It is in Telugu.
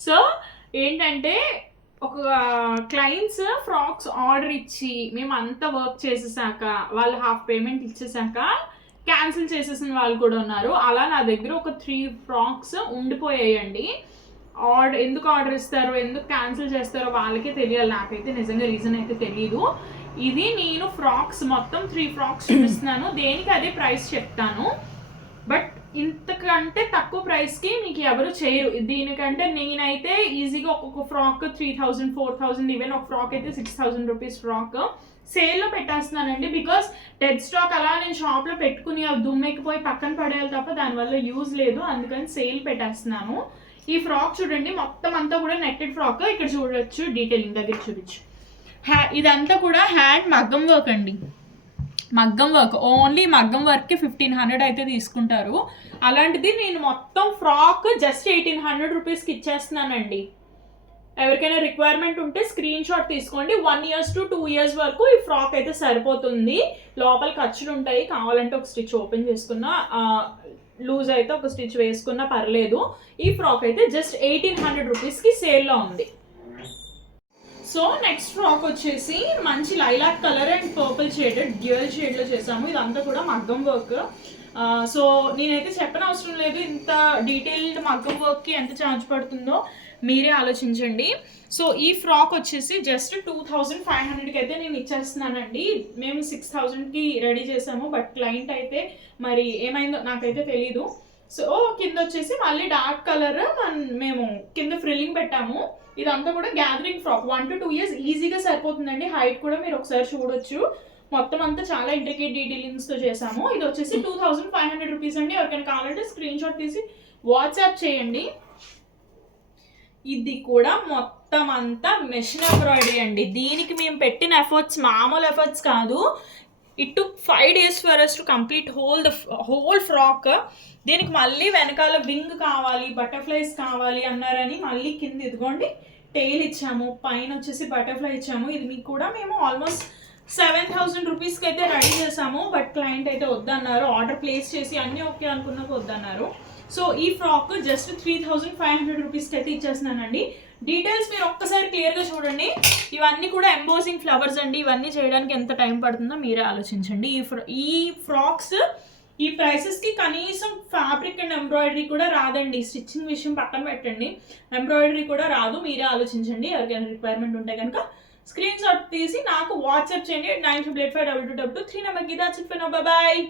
సో ఏంటంటే ఒక క్లయింట్స్ ఫ్రాక్స్ ఆర్డర్ ఇచ్చి మేము అంతా వర్క్ చేసేసాక వాళ్ళు హాఫ్ పేమెంట్ ఇచ్చేసాక క్యాన్సిల్ చేసేసిన వాళ్ళు కూడా ఉన్నారు. అలా నా దగ్గర ఒక 3 ఫ్రాక్స్ ఉండిపోయాయండి. ఎందుకు ఆర్డర్ ఇస్తారో ఎందుకు క్యాన్సిల్ చేస్తారో వాళ్ళకే తెలియాలి, నాకైతే నిజంగా రీజన్ అయితే తెలీదు. ఇది నేను ఫ్రాక్స్ మొత్తం 3 ఫ్రాక్స్ చూపిస్తున్నాను, దేనికి అదే ప్రైస్ చెప్తాను. బట్ ఇంతకంటే తక్కువ ప్రైస్కి మీకు ఎవరు చేయరు. దీనికంటే నేనైతే ఈజీగా ఒక్కొక్క ఫ్రాక్ 3000, 4000, ఈవెన్ ఒక ఫ్రాక్ అయితే 6000 రూపీస్ ఫ్రాక్ సేల్లో పెట్టేస్తున్నానండి. బికాస్ డెడ్ స్టాక్ అలా నేను షాప్లో పెట్టుకుని అవి దుమ్మెక్కిపోయి పక్కన పడేయాలి తప్ప దానివల్ల యూజ్ లేదు, అందుకని సేల్ పెట్టేస్తున్నాను. ఈ ఫ్రాక్ చూడండి, మొత్తం అంతా కూడా నెట్టెడ్ ఫ్రాక్. ఇక్కడ చూడొచ్చు, డీటెయిలింగ్ దగ్గర చూపించు. ఇదంతా కూడా హ్యాండ్ మగ్గం వర్క్ అండి, మగ్గం వర్క్. ఓన్లీ మగ్గం వర్క్కి 1500 అయితే తీసుకుంటారు. అలాంటిది నేను మొత్తం ఫ్రాక్ జస్ట్ 1800 రూపీస్కి ఇచ్చేస్తున్నానండి. ఎవరికైనా రిక్వైర్మెంట్ ఉంటే స్క్రీన్ షాట్ తీసుకోండి. 1 years to 2 years వరకు ఈ ఫ్రాక్ అయితే సరిపోతుంది. లోపల ఖర్చులు ఉంటాయి, కావాలంటే ఒక స్టిచ్ ఓపెన్ చేసుకున్నా, లూజ్ అయితే ఒక స్టిచ్ వేసుకున్నా పర్లేదు. ఈ ఫ్రాక్ అయితే జస్ట్ 1800 రూపీస్కి సేల్లో ఉంది. సో నెక్స్ట్ ఫ్రాక్ వచ్చేసి మంచి lilac colour and purple shaded dual షేడ్లో చేసాము. ఇదంతా కూడా మగ్గం వర్క్. సో నేనైతే చెప్పనవసరం లేదు, ఇంత డీటెయిల్డ్ మగ్గం వర్క్కి ఎంత ఛార్జ్ పడుతుందో మీరే ఆలోచించండి. సో ఈ ఫ్రాక్ వచ్చేసి జస్ట్ 2500కి అయితే నేను ఇచ్చేస్తున్నానండి. మేము 6000కి రెడీ చేసాము, బట్ క్లయింట్ అయితే మరి ఏమైందో నాకైతే తెలీదు. సో కింద వచ్చేసి మళ్ళీ డార్క్ కలర్ మేము కింద ఫ్రిల్లింగ్ పెట్టాము. ఇదంతా కూడా గ్యాదరింగ్ ఫ్రాక్, 1 to 2 years ఈజీగా సరిపోతుందండి. హైట్ కూడా మీరు ఒకసారి చూడొచ్చు. మొత్తం అంతా చాలా ఇంట్రికేట్ డీటెయిలింగ్స్తో చేసాము. ఇది వచ్చేసి 2500 రూపీస్ అండి. ఎవరికైనా కావాలంటే స్క్రీన్ షాట్ తీసి వాట్సాప్ చేయండి. ఇది కూడా మొత్తం అంతా మెషిన్ ఎంబ్రాయిడరీ అండి. దీనికి మేము పెట్టిన ఎఫర్ట్స్ మామూలు ఎఫర్ట్స్ కాదు. It took 5 days for us to complete whole frack. దీనికి మళ్ళీ వెనకాల వింగ్ కావాలి, బటర్ఫ్లైస్ కావాలి అన్నారని మళ్ళీ కింద ఇదిగోండి టెయిల్ ఇచ్చాము, పైన వచ్చేసి బటర్ఫ్లై ఇచ్చాము. ఇది మీకు కూడా మేము ఆల్మోస్ట్ 7000 రూపీస్కి అయితే రెడీ చేసాము, బట్ క్లయింట్ అయితే వద్దన్నారు. ఆర్డర్ ప్లేస్ చేసి అన్నీ ఓకే అనుకున్నాక వద్దన్నారు. సో ఈ ఫ్రాక్ జస్ట్ 3500 రూపీస్కి అయితే ఇచ్చేస్తున్నానండి. డీటెయిల్స్ మీరు ఒక్కసారి క్లియర్గా చూడండి. ఇవన్నీ కూడా ఎంబోసింగ్ ఫ్లవర్స్ అండి. ఇవన్నీ చేయడానికి ఎంత టైం పడుతుందో మీరే ఆలోచించండి. ఈ ఫ్రాక్స్ ఈ ప్రైసెస్కి కనీసం ఫ్యాబ్రిక్ అండ్ ఎంబ్రాయిడరీ కూడా రాదండి. స్టిచ్చింగ్ విషయం పక్కన పెట్టండి, ఎంబ్రాయిడరీ కూడా రాదు. మీరే ఆలోచించండి. ఎవరికైనా రిక్వైర్మెంట్ ఉంటే కనుక స్క్రీన్ షాట్ తీసి నాకు వాట్సాప్ చేయండి. 98852222 3 నెంబర్కి. That's it for now. Bye bye.